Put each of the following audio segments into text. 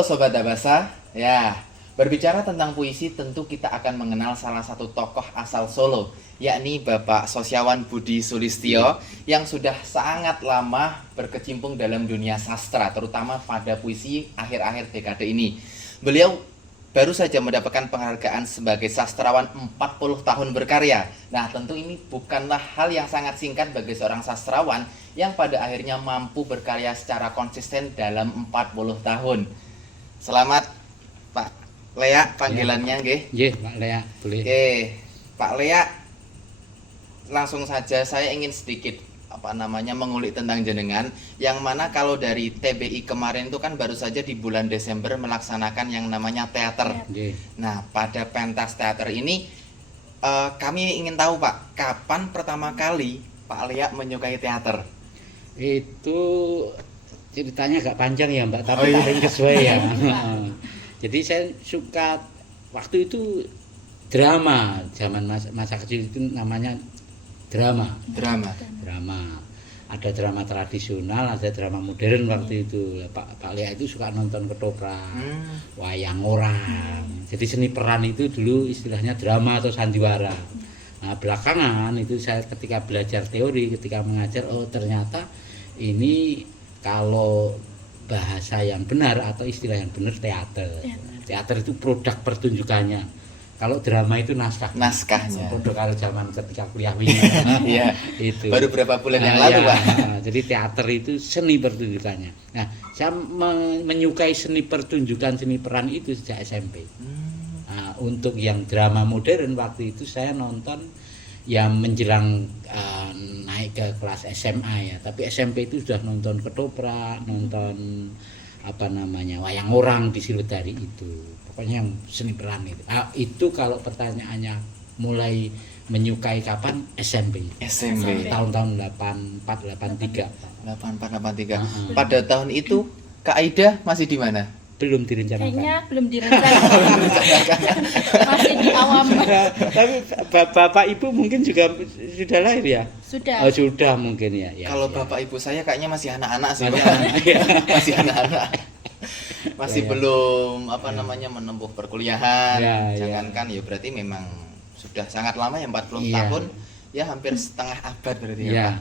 Halo Sobat Dabasa, ya berbicara tentang puisi tentu kita akan mengenal salah satu tokoh asal Solo, yakni Bapak Sosyawan Budi Sulistyo yang sudah sangat lama berkecimpung dalam dunia sastra, terutama pada puisi akhir-akhir dekade ini. Beliau baru saja mendapatkan penghargaan sebagai sastrawan 40 tahun berkarya. Nah, tentu ini bukanlah hal yang sangat singkat bagi seorang sastrawan yang pada akhirnya mampu berkarya secara konsisten dalam 40 tahun. Selamat Pak Lea panggilannya, nggih. Nggih, Pak Lea, boleh. Oke, Pak Lea, langsung saja saya ingin sedikit mengulik tentang jenengan, yang mana kalau dari TBI kemarin itu kan baru saja di bulan Desember melaksanakan yang namanya teater. Nah, pada pentas teater ini kami ingin tahu Pak, kapan pertama kali Pak Lea menyukai teater? Itu ceritanya agak panjang ya Mbak, tapi paling sesuai ya. Jadi saya suka waktu itu drama, zaman masa kecil itu namanya drama. Ada drama tradisional, ada drama modern waktu itu. Pak Lea itu suka nonton ketoprak, wayang orang. Jadi seni peran itu dulu istilahnya drama atau sandiwara. Nah, belakangan itu saya ketika belajar teori, ketika mengajar, oh ternyata ini kalau bahasa yang benar atau istilah yang benar teater. Teater itu produk pertunjukannya. Kalau drama itu naskahnya. Produk kalau zaman ketika kuliah Iya. Itu. Baru berapa bulan yang lalu, Pak. Jadi teater itu seni pertunjukannya. Nah, saya menyukai seni pertunjukan, seni peran itu sejak SMP. Nah, untuk yang drama modern waktu itu saya nonton yang menjelang naik ke kelas SMA ya. Tapi SMP itu sudah nonton ketoprak, nonton wayang orang di Silodari itu. Pokoknya yang seni peran itu. Itu kalau pertanyaannya mulai menyukai kapan? SMP. Tahun-tahun 84, 83. 84, 83. Pada tahun itu Kak Aida masih di mana? Belum direncanakan. Kayaknya belum direncanakan. Masih di awam. Tapi Bapak Ibu mungkin juga sudah lahir ya? Sudah. Oh, sudah mungkin ya. Kalau Bapak Ibu saya kayaknya masih anak-anak sih. Masih anak-anak. Masih belum menempuh perkuliahan. Jangankan ya berarti memang sudah sangat lama ya 40 tahun. Ya hampir setengah abad berarti ya, Pak.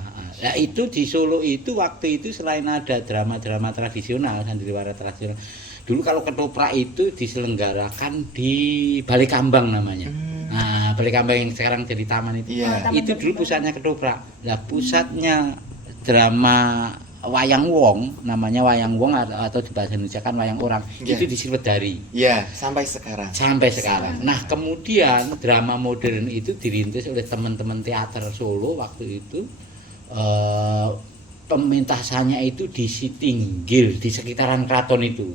Nah, itu di Solo itu waktu itu selain ada drama-drama tradisional, sandiwara tradisional. Dulu kalau ketoprak itu diselenggarakan di Balai Kambang namanya. Nah, Balai Kambang yang sekarang jadi taman itu. Itu dulu pusatnya ketoprak. Nah, pusatnya drama wayang wong, namanya wayang wong atau di bahasa Indonesia kan wayang orang. Itu di Silodari. Iya, sampai sekarang. Nah, kemudian drama modern itu dirintis oleh teman-teman teater Solo waktu itu. Pementasannya itu di Sitinggil, di sekitaran keraton itu.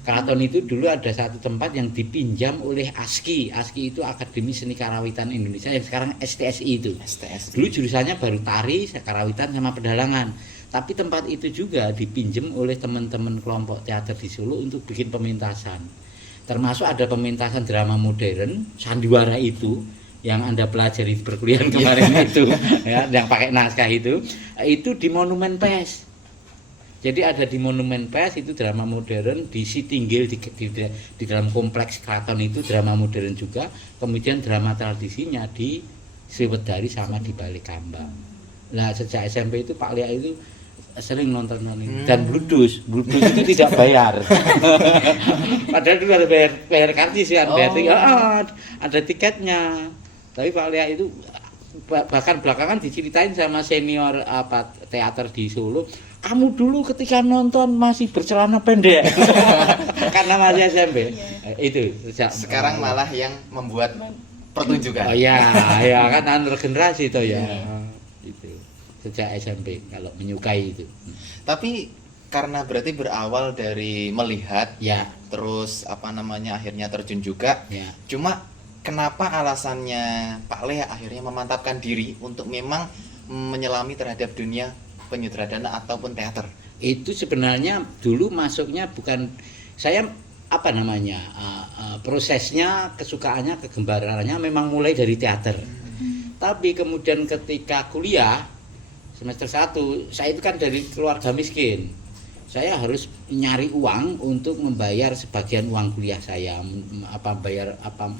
Keraton itu dulu ada satu tempat yang dipinjam oleh ASKI. ASKI itu Akademi Seni Karawitan Indonesia yang sekarang STSI itu. Dulu jurusannya baru tari, karawitan sama pedalangan. Tapi tempat itu juga dipinjam oleh teman-teman kelompok teater di Solo untuk bikin pementasan. Termasuk ada pementasan drama modern, sandiwara itu yang Anda pelajari di perkuliahan kemarin itu, ya, yang pakai naskah itu di Monumen PES. Jadi ada di Monumen PES itu drama modern, di Sitinggil di dalam kompleks keraton itu drama modern juga. Kemudian drama tradisinya di Silodari sama di Balai Kambang. Nah, sejak SMP itu Pak Lea itu sering nonton ini. Dan Bludus itu tidak bayar. Padahal itu ada bayar karcis kan, ada tiketnya. Tapi Pak Lea itu bahkan belakangan diceritain sama senior teater di Solo, kamu dulu ketika nonton masih bercelana pendek. Karena masih SMP. Itu sekarang malah yang membuat pertunjukan. Oh ya kan antar generasi itu ya. Itu sejak SMP kalau menyukai itu. Tapi karena berarti berawal dari melihat terus akhirnya terjun juga. Cuma kenapa alasannya Pak Lea akhirnya memantapkan diri untuk memang menyelami terhadap dunia penyutradaran ataupun teater? Itu sebenarnya dulu masuknya bukan saya prosesnya, kesukaannya, kegembiraannya memang mulai dari teater. Tapi kemudian ketika kuliah semester 1, saya itu kan dari keluarga miskin. saya harus nyari uang untuk membayar sebagian uang kuliah saya,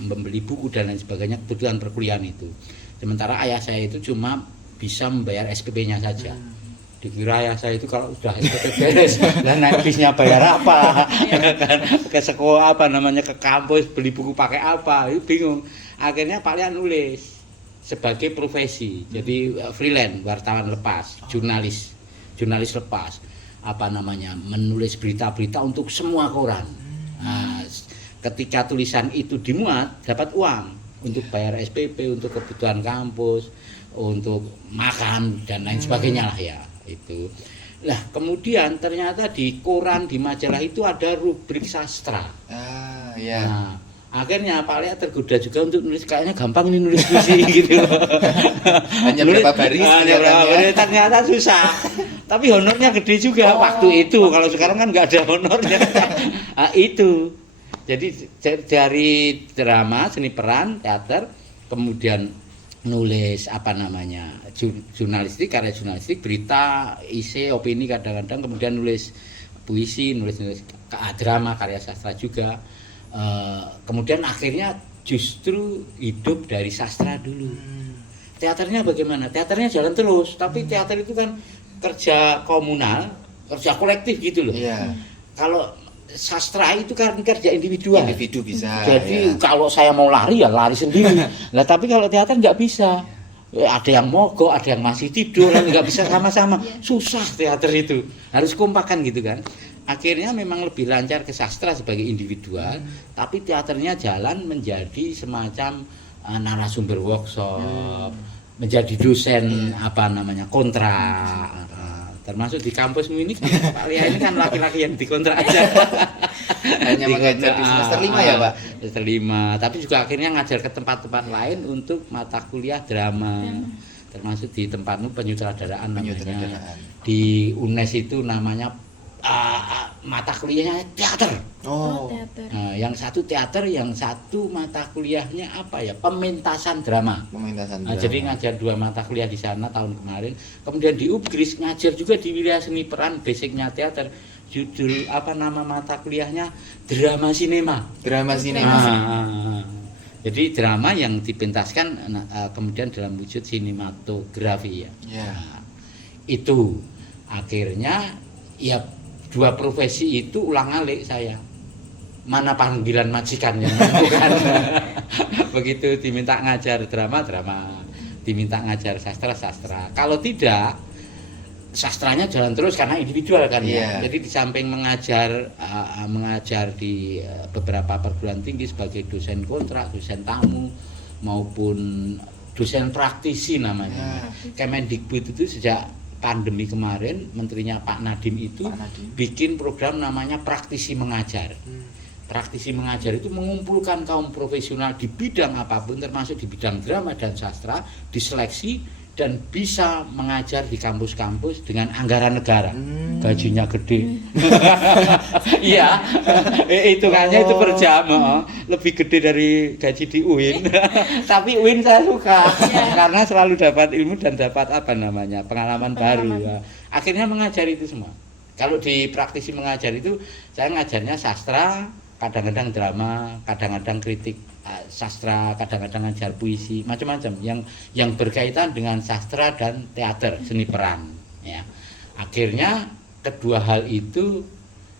membeli buku dan lain sebagainya, kebutuhan perkuliahan itu. Sementara ayah saya itu cuma bisa membayar SPP-nya saja. Dikira ayah saya itu kalau sudah SPP beres, dan naik bisnya bayar apa? Ke sekolah ke kampus beli buku pakai apa? Itu bingung. Akhirnya Pak Lia nulis sebagai profesi, jadi freelance, wartawan lepas, jurnalis lepas. Menulis berita-berita untuk semua koran. Nah, ketika tulisan itu dimuat, dapat uang untuk bayar SPP, untuk kebutuhan kampus, untuk makan dan lain sebagainya lah ya itu. Lah kemudian ternyata di koran, di majalah itu ada rubrik sastra. Ya. Nah, akhirnya Pak Lia tergoda juga untuk nulis, kayaknya gampang ini nulis puisi gitu. Hanya berapa baris ternyata susah. Tapi honornya gede juga waktu itu. Kalau sekarang kan nggak ada honornya. Nah, itu. Jadi dari drama, seni peran, teater, kemudian nulis jurnalistik, karya jurnalistik, berita, isi, opini kadang-kadang, kemudian nulis puisi, nulis drama, karya sastra juga. Kemudian akhirnya justru hidup dari sastra dulu. Teaternya bagaimana? Teaternya jalan terus, tapi teater itu kan kerja komunal, kerja kolektif gitu loh. Iya. Kalau sastra itu kan kerja individual. Individu bisa. Jadi kalau saya mau lari ya lari sendiri. Lah tapi kalau teater nggak bisa. Ada yang mogok, ada yang masih tidur, nggak bisa sama-sama. Susah teater itu. Harus kompakan gitu kan. Akhirnya memang lebih lancar ke sastra sebagai individual, tapi teaternya jalan menjadi semacam narasumber workshop, menjadi dosen kontrak. Termasuk di kampusmu ini Pak Lia ini kan laki-laki yang dikontrak aja. Hanya mengajar di semester 5 ya Pak? Semester 5, tapi juga akhirnya ngajar ke tempat-tempat lain untuk mata kuliah drama. Termasuk di tempatmu penyutradaraan namanya. Di UNES itu namanya mata kuliahnya teater. Teater. Nah, yang satu teater, yang satu mata kuliahnya pementasan drama. Jadi ngajar 2 mata kuliah di sana tahun kemarin. Kemudian di UPGRIS ngajar juga di wilayah seni peran, basicnya teater. Judul nama mata kuliahnya drama sinema. Jadi drama yang dipentaskan kemudian dalam wujud sinematografi ya. Nah, itu akhirnya 2 profesi itu ulang-alik saya. Mana panggilan majikannya, bukan. Begitu diminta ngajar drama, diminta ngajar sastra. Kalau tidak, sastranya jalan terus karena individual kan ya. Jadi di samping mengajar di beberapa perguruan tinggi sebagai dosen kontrak, dosen tamu maupun dosen praktisi namanya. Kemendikbud itu sejak pandemi kemarin menterinya Pak Nadiem itu bikin program namanya praktisi mengajar. Praktisi mengajar itu mengumpulkan kaum profesional di bidang apapun termasuk di bidang drama dan sastra, diseleksi dan bisa mengajar di kampus-kampus dengan anggaran negara. Gajinya gede. Iya. Hitungannya itu per jam, lebih gede dari gaji di UIN. Tapi UIN saya suka karena selalu dapat ilmu dan dapat pengalaman baru. Akhirnya mengajar itu semua. Kalau di praktisi mengajar itu saya ngajarnya sastra, kadang-kadang drama, kadang-kadang kritik sastra, kadang-kadang ngajar puisi, macam-macam yang berkaitan dengan sastra dan teater, seni peran ya. Akhirnya kedua hal itu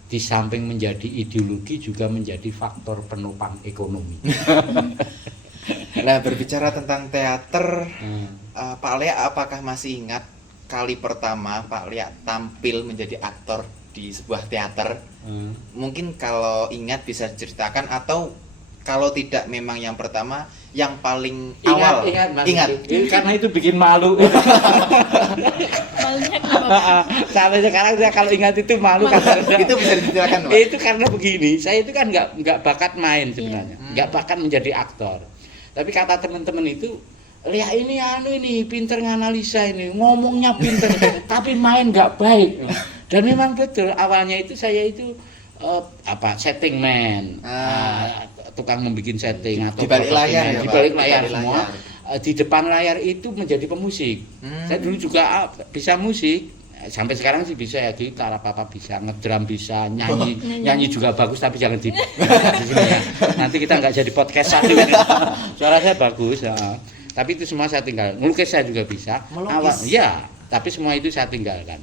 di samping menjadi ideologi juga menjadi faktor penopang ekonomi. Nah, berbicara tentang teater, Pak Lia apakah masih ingat kali pertama Pak Lia tampil menjadi aktor di sebuah teater? Mungkin kalau ingat bisa diceritakan, atau kalau tidak memang yang pertama, yang paling awal. Ingat. Karena itu bikin malu. Malunya kenapa? Sampai sekarang saya kalau ingat itu malu. Itu bisa diceritakan Pak? Itu karena begini, saya itu kan nggak bakat main sebenarnya, nggak bakat menjadi aktor. Tapi kata teman-teman itu, Lia ini pinter nganalisa ini, ngomongnya pinter, tapi main nggak baik. Dan memang betul, awalnya itu saya itu setting man, tukang membuat setting atau di balik layar ya, di balik layar semua. Di depan layar itu menjadi pemusik. Saya dulu juga bisa musik, sampai sekarang sih bisa ya gitar, apa bisa, ngedrum bisa, nyanyi juga bagus, tapi jangan di sini ya. Nanti kita nggak jadi podcast satu. Suara saya bagus, ya. Tapi itu semua saya tinggal. Melukis saya juga bisa. Ya, tapi semua itu saya tinggalkan.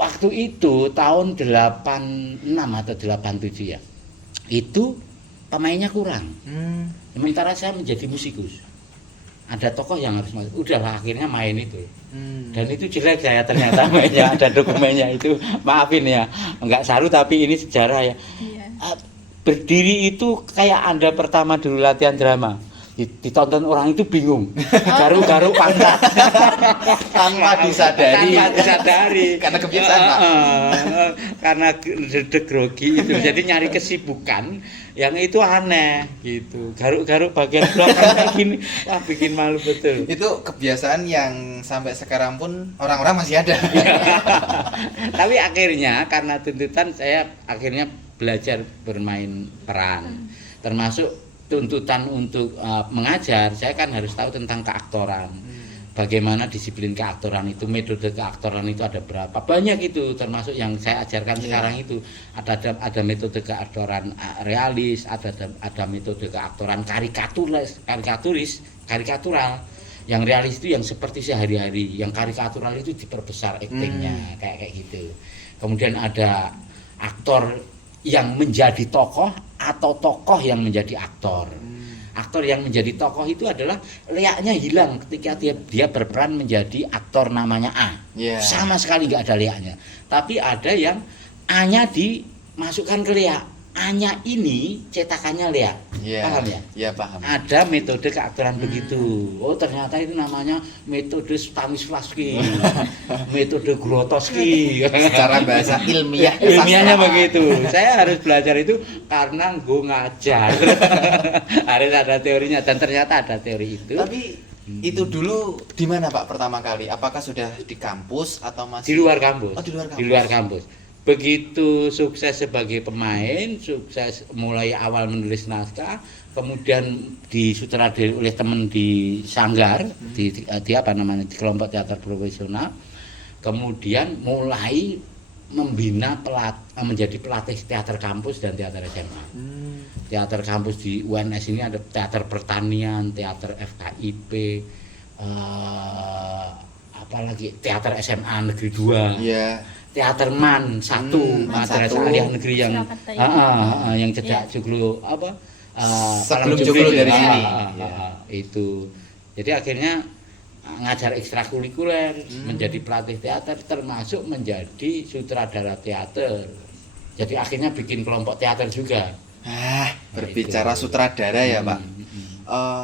Waktu itu tahun 86 atau 87 ya. Itu pemainnya kurang. Sementara saya menjadi musikus. Ada tokoh yang harus masuk. Udahlah akhirnya main itu. Dan itu jelek saya ternyata mainnya, ada dokumennya itu. Maafin ya, enggak saru tapi ini sejarah ya. Iya. Berdiri itu kayak Anda pertama dulu latihan drama. Ditonton orang itu bingung. Garuk-garuk pantat. Tanpa disadari. Karena kebiasaan, Pak. Karena dedek grogi itu. Jadi nyari kesibukan yang itu aneh gitu. Garuk-garuk bagian belakang kayak gini. Wah, bikin malu betul. Itu kebiasaan yang sampai sekarang pun orang-orang masih ada. Tapi akhirnya karena tuntutan saya akhirnya belajar bermain peran. Termasuk tuntutan untuk mengajar, saya kan harus tahu tentang keaktoran. Bagaimana disiplin keaktoran itu, metode keaktoran itu ada berapa banyak itu, termasuk yang saya ajarkan sekarang itu ada metode keaktoran realis, ada metode keaktoran karikatural. Yang realis itu yang seperti sehari-hari, yang karikatural itu diperbesar aktingnya kayak gitu. Kemudian ada aktor yang menjadi tokoh atau tokoh yang menjadi aktor. Aktor yang menjadi tokoh itu adalah leaknya hilang ketika dia berperan menjadi aktor namanya A. Sama sekali nggak ada leaknya. Tapi ada yang A-nya dimasukkan ke leak. A-nya ini cetakannya leak. Paham ya? Iya, paham. Ada metode keaktoran begitu. Oh, ternyata itu namanya metode Stanislavski. Metode Grotowski. Secara bahasa ilmiah. Ilmiahnya begitu. Saya harus belajar itu karena gue ngajar. Harus ada teorinya dan ternyata ada teori itu. Tapi itu dulu di mana Pak pertama kali? Apakah sudah di kampus atau masih Di luar kampus. Oh, di luar kampus. Di luar kampus. Begitu sukses sebagai pemain, sukses mulai awal menulis naskah, kemudian disutradarai oleh teman di Sanggar, di apa namanya, di kelompok teater profesional. Kemudian mulai membina menjadi pelatih teater kampus dan teater SMA. Teater kampus di UNS ini ada teater pertanian, teater FKIP, apalagi teater SMA Negeri 2. Iya. Teater MAN 1, Madrasah Aliyah Negeri yang cedak joglo apa sebelum joglo dari sini. Itu. Jadi akhirnya ngajar ekstrakurikuler, menjadi pelatih teater, termasuk menjadi sutradara teater. Jadi akhirnya bikin kelompok teater juga. Berbicara sutradara ya Pak.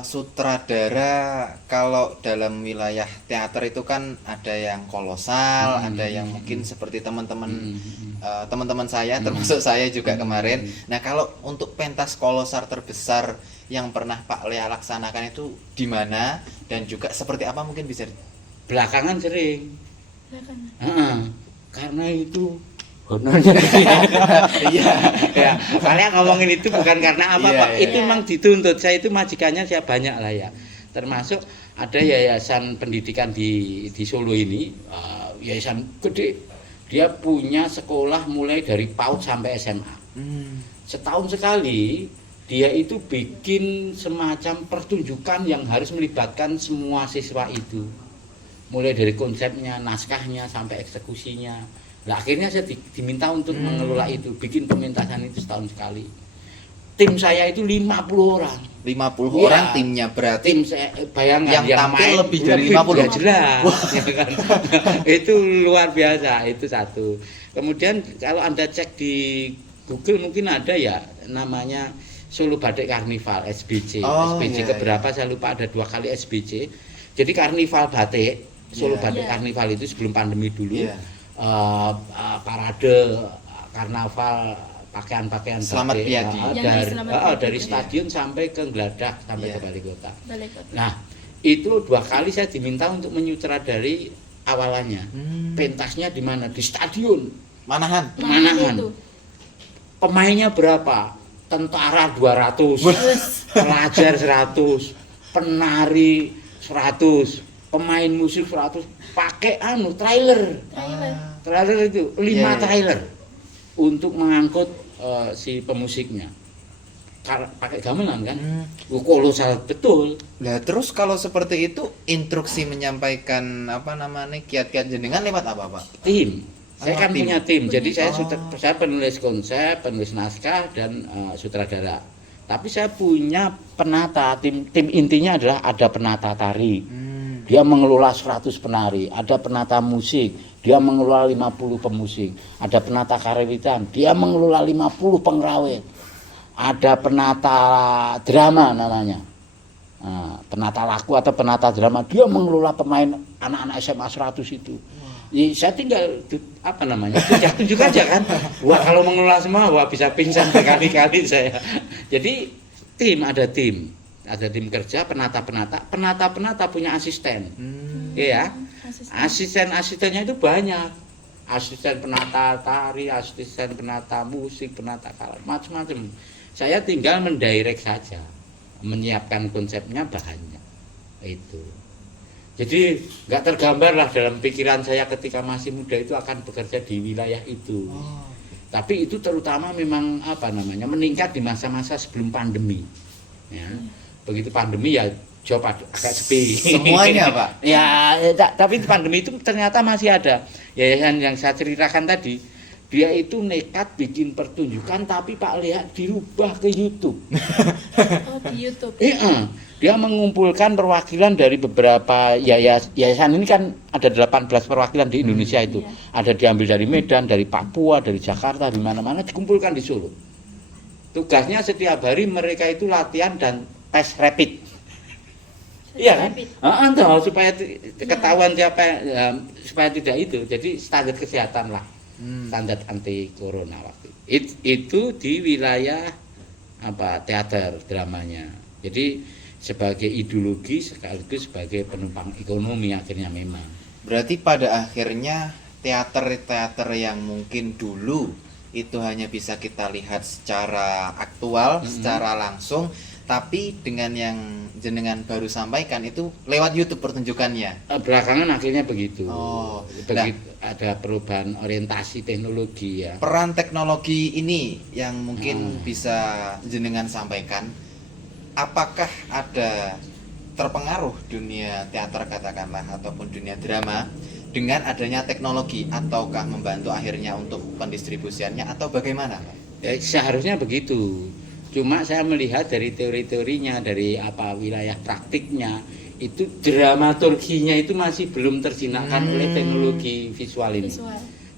Sutradara kalau dalam wilayah teater itu kan ada yang kolosal, ada yang mungkin seperti teman-teman saya, termasuk saya juga kemarin. Nah, kalau untuk pentas kolosal terbesar yang pernah Pak Lea laksanakan itu di mana dan juga seperti apa mungkin bisa? Belakangan sering. Karena itu honornya iya ya, kalian ngomongin itu bukan karena apa Pak, itu memang dituntut. Saya itu majikannya saya banyak lah ya, termasuk ada yayasan pendidikan di Solo ini, yayasan gede, dia punya sekolah mulai dari PAUD sampai SMA. Setahun sekali dia itu bikin semacam pertunjukan yang harus melibatkan semua siswa itu, mulai dari konsepnya, naskahnya sampai eksekusinya. Nah, akhirnya saya diminta untuk mengelola itu, bikin pementasan itu setahun sekali. Tim saya itu 50 orang. 50 orang timnya berarti. Tim saya bayangkan yang tampil lebih dari 50 jelas. Itu luar biasa, itu satu. Kemudian kalau Anda cek di Google mungkin ada ya namanya Solo Batik Karnival SBC. SBC keberapa saya lupa, ada 2 kali SBC. Jadi Karnival Batik, Solo Batik Karnival itu sebelum pandemi dulu. Parade karnaval pakaian-pakaian Selamat Piadi dari stadion sampai ke Gladak sampai ke Balai Kota. Nah, itu 2 kali saya diminta untuk menyutradari awalannya. Pentasnya di mana? Di stadion. Manahan. Pemainnya berapa? Tentara 200, pelajar 100, penari 100. pemain musik 100 pakai trailer itu 5 Iya, iya. trailer untuk mengangkut si pemusiknya. Pakai gamelan kan? Kolosal betul. Lah terus kalau seperti itu instruksi menyampaikan kiat-kiat jenengan lewat apa, Pak? Tim. Saya Oh, kan tim. punya tim. Jadi saya Oh. saya penulis konsep, penulis naskah dan sutradara. Tapi saya punya penata. Tim intinya adalah ada penata tari. Dia mengelola 100 penari, ada penata musik, dia mengelola 50 pemusik, ada penata karawitan, dia mengelola 50 pengrawit. Ada penata drama namanya. Nah, penata laku atau penata drama, dia mengelola pemain anak-anak SMA 100 itu. Ya, saya tinggal tunjuk aja kan. Wah, kalau mengelola semua wah bisa pingsan berkali-kali saya. Jadi ada tim kerja penata punya asisten. Iya. Asistennya itu banyak. Asisten penata tari, asisten penata musik, penata kalah, macam-macam. Saya tinggal mendirect saja, menyiapkan konsepnya, bahannya. Itu. Jadi nggak tergambar lah dalam pikiran saya ketika masih muda itu akan bekerja di wilayah itu. Tapi itu terutama memang meningkat di masa-masa sebelum pandemi. Ya. Begitu pandemi ya job agak sepi. Semuanya, Pak. Ya, tapi pandemi itu ternyata masih ada. Yayasan yang saya ceritakan tadi, dia itu nekat bikin pertunjukan tapi Pak lihat dirubah ke YouTube. Oh, di YouTube. Dia mengumpulkan perwakilan dari beberapa yayasan ini kan ada 18 perwakilan di Indonesia itu. Iya. Ada diambil dari Medan, dari Papua, dari Jakarta, di mana-mana dikumpulkan di Solo. Tugasnya setiap hari mereka itu latihan dan tes rapid. Iya kan? Supaya ketahuan siapa supaya tidak itu. Jadi standar kesehatan lah. Standar anti corona waktu itu di wilayah teater dramanya. Jadi sebagai ideologi sekaligus sebagai penumpang ekonomi akhirnya memang. Berarti pada akhirnya teater-teater yang mungkin dulu itu hanya bisa kita lihat secara aktual, secara langsung, tapi dengan yang jenengan baru sampaikan itu lewat YouTube pertunjukannya. Belakangan akhirnya begitu. Ada perubahan orientasi teknologi ya. Peran teknologi ini yang mungkin bisa jenengan sampaikan, apakah ada terpengaruh dunia teater katakanlah ataupun dunia drama dengan adanya teknologi ataukah membantu akhirnya untuk pendistribusiannya atau bagaimana, Pak? Seharusnya begitu. Cuma saya melihat dari teori-teorinya, dari wilayah praktiknya, itu dramaturginya itu masih belum terjinakkan oleh teknologi visual ini.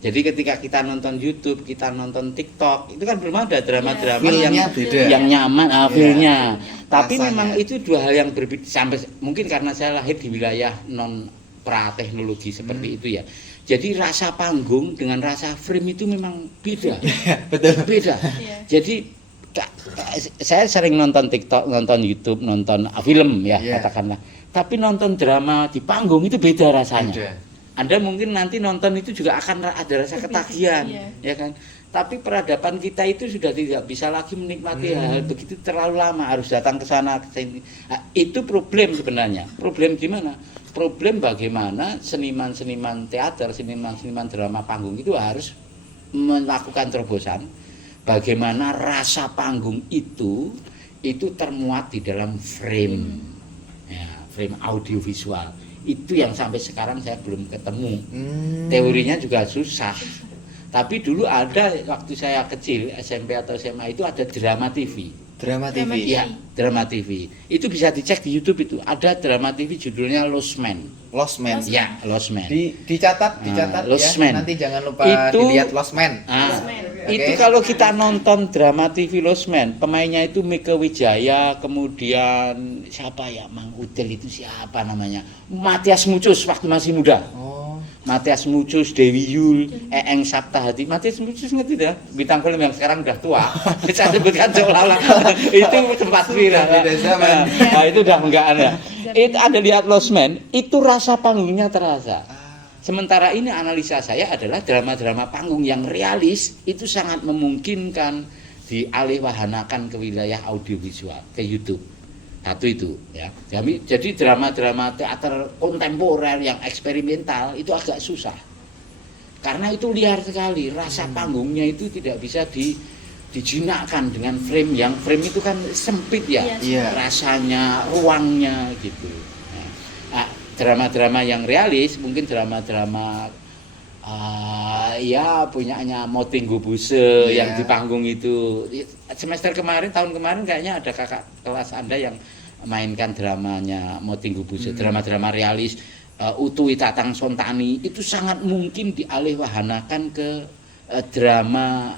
Jadi ketika kita nonton YouTube, kita nonton TikTok, itu kan belum ada drama-drama yang nyaman, feel-nya. Tapi Rasanya. memang itu dua hal yang berbeda. Sampai mungkin karena saya lahir di wilayah non pra teknologi seperti itu ya. Jadi rasa panggung dengan rasa frame itu memang beda. Betul. Beda. Jadi saya sering nonton TikTok, nonton YouTube, nonton film ya katakanlah. Tapi nonton drama di panggung itu beda rasanya. Anda mungkin nanti nonton itu juga akan ada rasa ketagihan, ya kan? Tapi peradaban kita itu sudah tidak bisa lagi menikmati hal begitu terlalu lama, harus datang ke sana ke sini. Nah, itu problem sebenarnya. Problem di mana? Problem bagaimana seniman-seniman teater, seniman-seniman drama panggung itu harus melakukan terobosan. Bagaimana rasa panggung itu termuat di dalam frame, frame audiovisual. Itu yang sampai sekarang saya belum ketemu. Teorinya juga susah. Tapi dulu ada waktu saya kecil SMP atau SMA itu ada drama TV. Drama TV. Iya, drama TV. Itu bisa dicek di YouTube itu. Ada drama TV judulnya Lost Man. Lost Man. Ya, Lost Man. Dicatat Lost ya. Man. Nanti jangan lupa Itu, dilihat Lost Man. Itu kalau kita nonton drama TV Lost Man, pemainnya itu Mieke Wijaya, kemudian siapa ya, Mang Udel itu siapa namanya? Matias Mucus waktu masih muda. Matias Mucus, Dewi Yul, Eeng Saptahati. Matias Mucus ngerti dah? Bintang film yang sekarang udah tua. Saya sebutkan seolah-olah itu sempat viral. Nah, itu udah enggak ada. Itu ada lihat Lost Man, itu rasa panggungnya terasa. Sementara ini analisa saya adalah drama-drama panggung yang realis itu sangat memungkinkan dialihwahanakan ke wilayah audiovisual, ke YouTube. Satu itu ya. Jadi drama-drama teater kontemporer yang eksperimental itu agak susah. Karena itu liar sekali, rasa panggungnya itu tidak bisa dijinakkan dengan frame itu kan sempit ya. Iya. Rasanya, ruangnya gitu. Nah, drama-drama yang realis mungkin drama-drama ya punyanya Moting Gubuse yang di panggung itu. Semester kemarin, tahun kemarin kayaknya ada kakak kelas Anda yang mainkan dramanya Moting Gubuse, drama-drama realis Utui Tatang Sontani itu sangat mungkin dialihwahanakan ke drama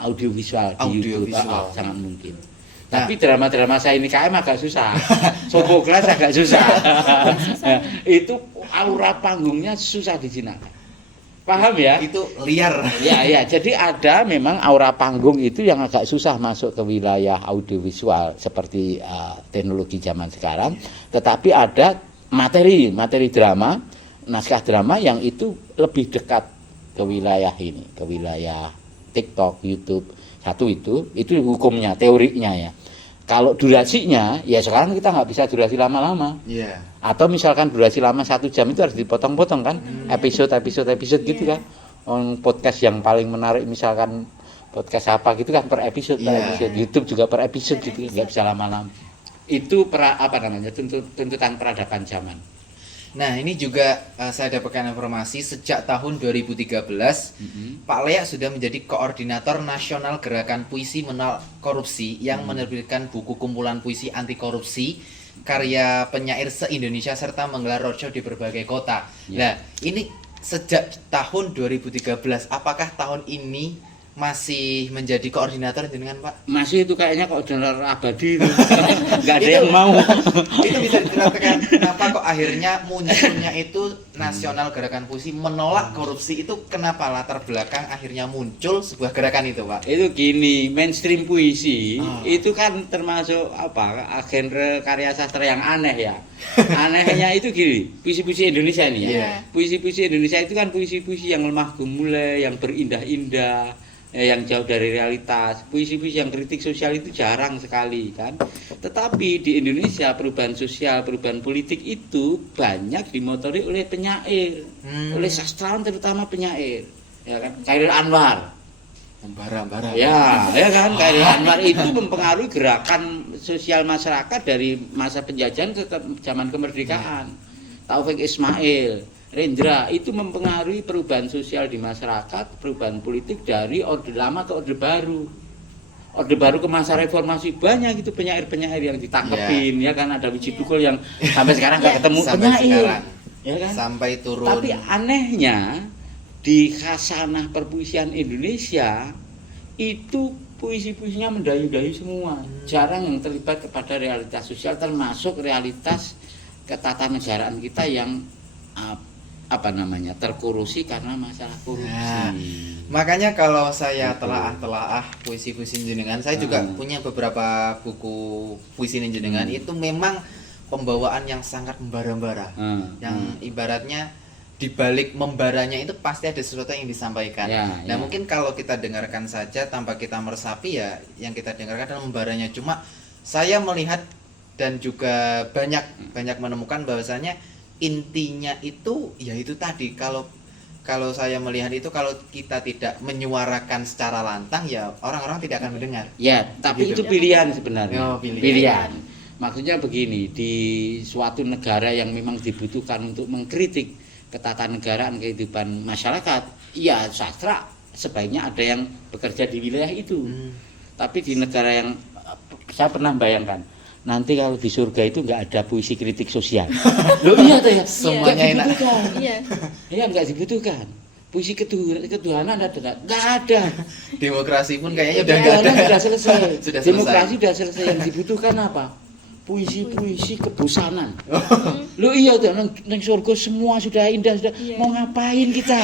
audiovisual di YouTube, sangat mungkin. Tapi drama-drama saya ini KM agak susah, Sopo Kelas agak susah. Itu aura panggungnya susah dijinakkan. Paham ya? Itu liar. Ya, jadi ada memang aura panggung itu yang agak susah masuk ke wilayah audiovisual seperti teknologi zaman sekarang. Tetapi ada materi drama, naskah drama yang itu lebih dekat ke wilayah ini, ke wilayah TikTok, YouTube. Satu itu hukumnya, teorinya ya. Kalau durasinya, ya sekarang kita nggak bisa durasi lama-lama. Iya. Atau misalkan durasi lama 1 jam itu harus dipotong-potong kan, episode gitu kan. Podcast yang paling menarik misalkan podcast apa gitu kan per episode, YouTube juga per episode gitu, nggak bisa lama-lama. Itu tuntutan peradaban zaman. Nah, ini juga saya dapatkan informasi sejak tahun 2013 Pak Lea sudah menjadi koordinator nasional Gerakan Puisi Menolak Korupsi yang menerbitkan buku kumpulan puisi anti korupsi karya penyair se-Indonesia serta menggelar roadshow di berbagai kota. Nah, ini sejak tahun 2013, apakah tahun ini masih menjadi koordinator dengan Pak? Masih, itu kayaknya koordinator abadi itu. Nggak ada yang mau. Itu bisa diceritakan kenapa kok akhirnya munculnya itu Nasional Gerakan Puisi Menolak Korupsi, itu kenapa latar belakang akhirnya muncul sebuah gerakan itu Pak? Itu gini, mainstream puisi itu kan termasuk genre karya sastra yang aneh ya. Anehnya itu gini, puisi-puisi Indonesia ini ya. Puisi-puisi Indonesia itu kan puisi-puisi yang lemah gemulai, yang berindah-indah, yang jauh dari realitas. Puisi-puisi yang kritik sosial itu jarang sekali kan. Tetapi di Indonesia perubahan sosial, perubahan politik itu banyak dimotori oleh penyair, oleh sastrawan terutama penyair, ya kan. Chairil Anwar, Membara-bara. ya kan. Chairil Anwar itu mempengaruhi gerakan sosial masyarakat dari masa penjajahan ke zaman kemerdekaan. Taufik Ismail, Rendra itu mempengaruhi perubahan sosial di masyarakat, perubahan politik dari Orde Lama ke Orde Baru. Orde Baru ke masa reformasi banyak itu penyair-penyair yang ditangkepin, ya kan. Ada Wiji Tukul yang sampai sekarang nggak ketemu penyair, ya kan. Sampai turun. Tapi anehnya di khasanah perpuisian Indonesia itu puisi-puisinya mendayu-dayu semua, jarang yang terlibat kepada realitas sosial, termasuk realitas ketatanegaraan kita yang terkorupsi karena masalah korupsi. Nah, makanya kalau saya telaah puisi-puisi jenengan, saya juga punya beberapa buku puisi jenengan, itu memang pembawaan yang sangat membara-bara. Yang ibaratnya di balik membaranya itu pasti ada sesuatu yang disampaikan. Nah, mungkin kalau kita dengarkan saja tanpa kita meresapi, ya yang kita dengarkan adalah membaranya. Cuma saya melihat dan juga banyak menemukan bahwasanya intinya itu ya itu tadi, kalau saya melihat itu, kalau kita tidak menyuarakan secara lantang ya orang-orang tidak akan mendengar. Ya, tapi gitu. Itu pilihan sebenarnya. Pilihan. Maksudnya begini, di suatu negara yang memang dibutuhkan untuk mengkritik ketatanegaraan kehidupan masyarakat, ya sastra sebaiknya ada yang bekerja di wilayah itu. Tapi di negara yang saya pernah bayangkan, nanti kalau di surga itu nggak ada puisi kritik sosial. Loh iya tuh ya, semuanya enak. Iya, nggak dibutuhkan. Puisi ketuhanan ada nggak ada. Demokrasi pun kayaknya udah nggak ada. Sudah selesai. Sudah Demokrasi sudah selesai. Yang dibutuhkan apa? Puisi-puisi kebosanan. Loh iya tuh, neng surga semua sudah indah, sudah mau ngapain kita?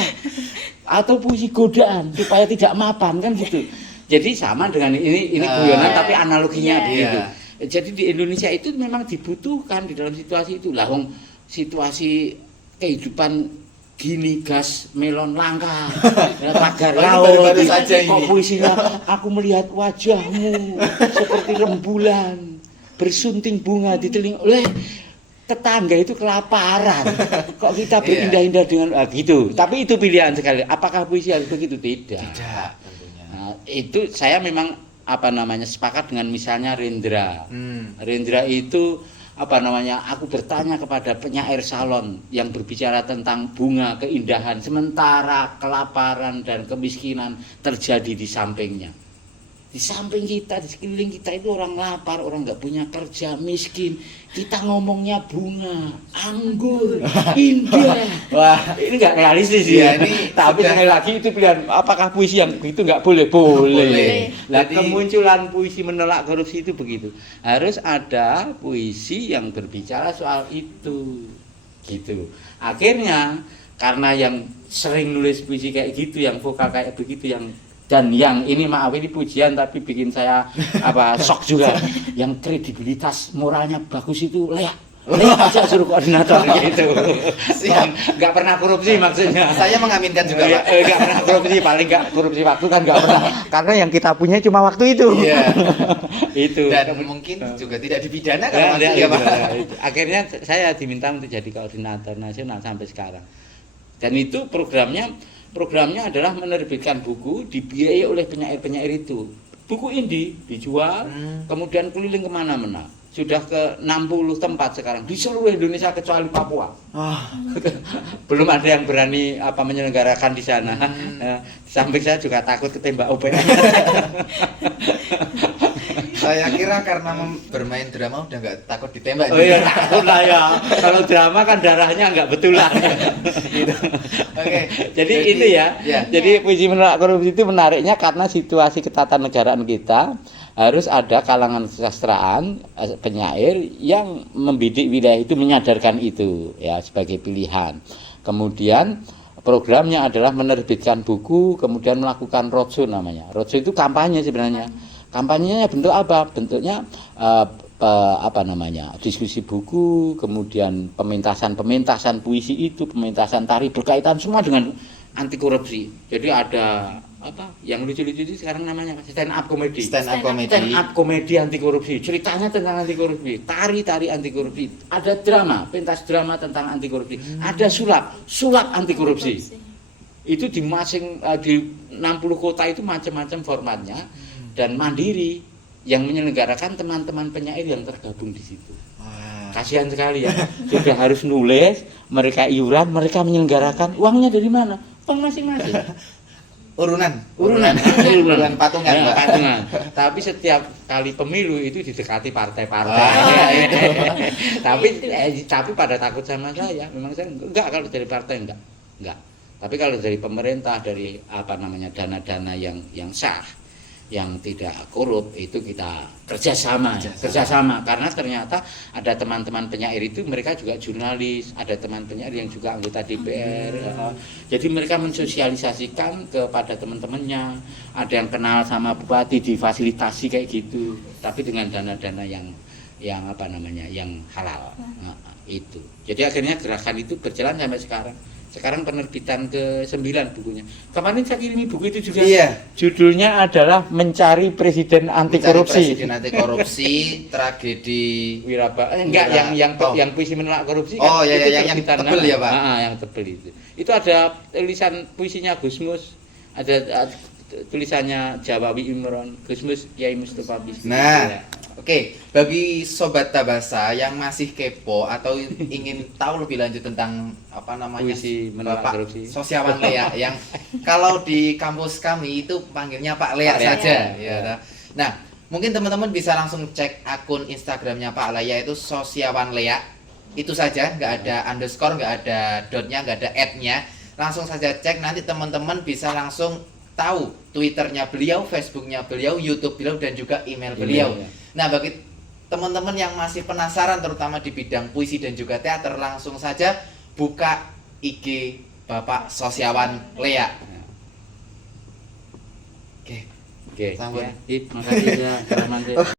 Atau puisi godaan supaya tidak mapan kan gitu. Jadi sama dengan ini guyonan tapi analoginya begitu. Jadi di Indonesia itu memang dibutuhkan di dalam situasi itu. Lah wong situasi kehidupan gini, gas melon langka, pagar laut, kok puisinya aku melihat wajahmu seperti rembulan, bersunting bunga di telinga. Tetangga itu kelaparan. Kok kita berindah-indah dengan gitu. Tapi itu pilihan sekali. Apakah puisi harus begitu? Tidak. Tidak tentunya. Nah, itu saya memang sepakat dengan misalnya Rendra. Rendra itu aku bertanya kepada penyair salon yang berbicara tentang bunga keindahan sementara kelaparan dan kemiskinan terjadi di sampingnya. Di samping kita, di sekeliling kita itu orang lapar, orang nggak punya kerja, miskin. Kita ngomongnya bunga, anggur, indah. Wah, ini nggak realistis ya. Ini tapi sekali lagi itu pilihan. Apakah puisi yang begitu nggak boleh? Boleh. Nah, kemunculan puisi menolak korupsi itu begitu. Harus ada puisi yang berbicara soal itu, gitu. Akhirnya karena yang sering nulis puisi kayak gitu, yang vokal kayak begitu, dan yang ini maaf ini pujian tapi bikin saya shock juga. Yang kredibilitas moralnya bagus itu Lea aja suruh koordinator gitu. Nggak pernah korupsi maksudnya. Saya mengaminkan juga Pak. Nggak pernah korupsi, paling nggak korupsi waktu kan nggak pernah. Karena yang kita punya cuma waktu itu. Iya. Itu. Dan mungkin juga tidak dipidana kalau masih ya Pak. Akhirnya saya diminta untuk jadi koordinator nasional sampai sekarang. Dan itu programnya adalah menerbitkan buku dibiayai oleh penyair-penyair itu. Buku indie dijual, kemudian keliling kemana-mana. Sudah ke 60 tempat sekarang di seluruh Indonesia kecuali Papua. Belum ada yang berani menyelenggarakan di sana. Sampai saya juga takut ketembak OPM. Saya kira karena bermain drama udah nggak takut ditembak. Oh iya takut lah ya. Kalau drama kan darahnya nggak betulan. Gitu. Oke. Jadi itu ya. Jadi puisi menolak korupsi itu menariknya karena situasi ketatanegaraan kita harus ada kalangan kesastraan penyair yang membidik wilayah itu menyadarkan itu ya sebagai pilihan. Kemudian programnya adalah menerbitkan buku, kemudian melakukan roadshow namanya. Roadshow itu kampanye sebenarnya. Kampanyenya bentuk apa? Bentuknya diskusi buku, kemudian pementasan puisi itu, pementasan tari berkaitan semua dengan anti korupsi. Jadi ada yang lucu-lucu itu sekarang namanya stand up comedy. Stand up comedy anti korupsi. Ceritanya tentang anti korupsi, tari anti korupsi. Ada drama, pentas drama tentang anti korupsi. Ada sulap anti korupsi. Itu di 60 kota itu macam-macam formatnya. Dan mandiri yang menyelenggarakan teman-teman penyair yang tergabung di situ. Kasihan sekali ya. Sudah harus nulis, mereka iuran, mereka menyelenggarakan. Uangnya dari mana? Uang masing-masing. Urunan patungan. Ya, patungan. Tapi setiap kali pemilu itu didekati partai-partai. Tapi pada takut sama saya. Memang saya enggak kalau dari partai enggak. Tapi kalau dari pemerintah, dari dana-dana yang sah, yang tidak korup itu kita kerjasama karena ternyata ada teman-teman penyair itu mereka juga jurnalis, ada teman penyair yang juga anggota DPR jadi mereka mensosialisasikan kepada teman-temannya, ada yang kenal sama bupati difasilitasi kayak gitu tapi dengan dana-dana yang halal itu. Jadi akhirnya gerakan itu berjalan sampai sekarang penerbitan ke-9 bukunya. Kemarin saya kirimi buku itu juga. Iya. Judulnya adalah Mencari Presiden Anti Korupsi. Tragedi Wiraba. Yang puisi menolak korupsi kan. Oh iya yang tebel ya, Pak. Yang tebel itu. Itu ada tulisan puisinya Gusmus, ada tulisannya Jawawi Imron, Gusmus Kiai Mustafa Bisri. Nah, oke, bagi sobat Tabasa yang masih kepo atau ingin tahu lebih lanjut tentang puisi menolak korupsi Sosiawan Lea yang kalau di kampus kami itu panggilnya Pak Lea saja ya. Nah, mungkin teman-teman bisa langsung cek akun Instagramnya Pak Lea itu Sosiawan Lea. Itu saja, nggak ada underscore, nggak ada dotnya, nggak ada ad-nya. Langsung saja cek, nanti teman-teman bisa langsung tahu Twitternya beliau, Facebooknya beliau, YouTube beliau, dan juga email beliau. Nah, bagi teman-teman yang masih penasaran terutama di bidang puisi dan juga teater, langsung saja buka IG Bapak Sosiawan Lea. Oke. Oke. Terima kasih ya.